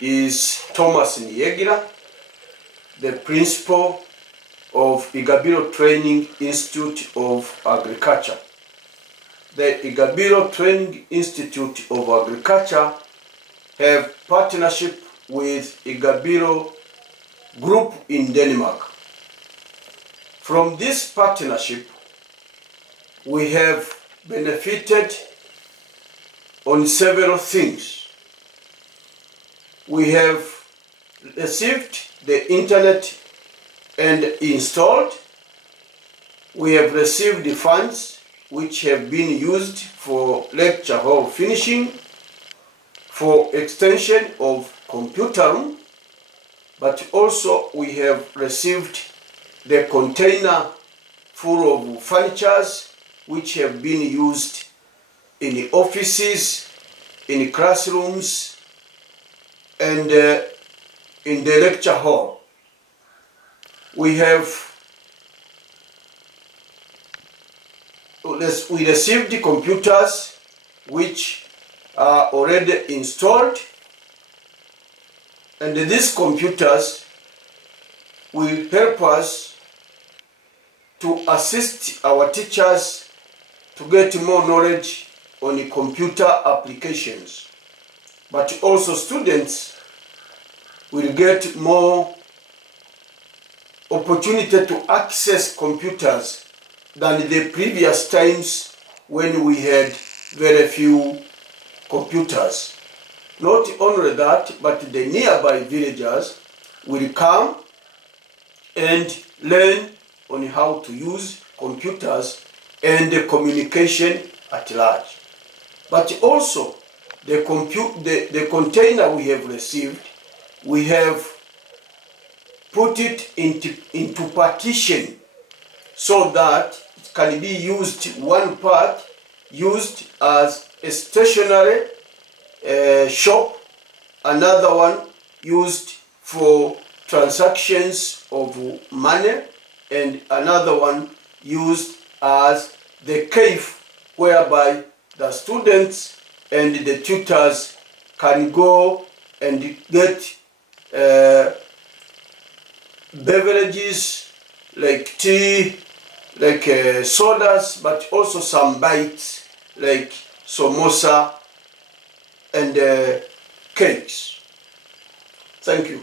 is Thomas Niyegira, the principal of Igabiro Training Institute of Agriculture. The Igabiro Training Institute of Agriculture have partnership with Igabiro Group in Denmark. From this partnership, we have benefited on several things. We have received the internet and installed. We have received the funds which have been used for lecture hall finishing, for extension of computer room, but also we have received the container full of furnitures which have been used in the offices, in the classrooms, and in the lecture hall. We received the computers which are already installed, and these computers will help us to assist our teachers to get more knowledge on the computer applications. But also students will get more opportunity to access computers than the previous times when we had very few computers. Not only that, but the nearby villagers will come and learn on how to use computers and the communication at large. But also the container we have received, we have put it into partition so that it can be used, one part used as a stationary shop, another one used for transactions of money, and another one used as the cave whereby the students and the tutors can go and get beverages like tea, like sodas, but also some bites like samosa and cakes. Thank you.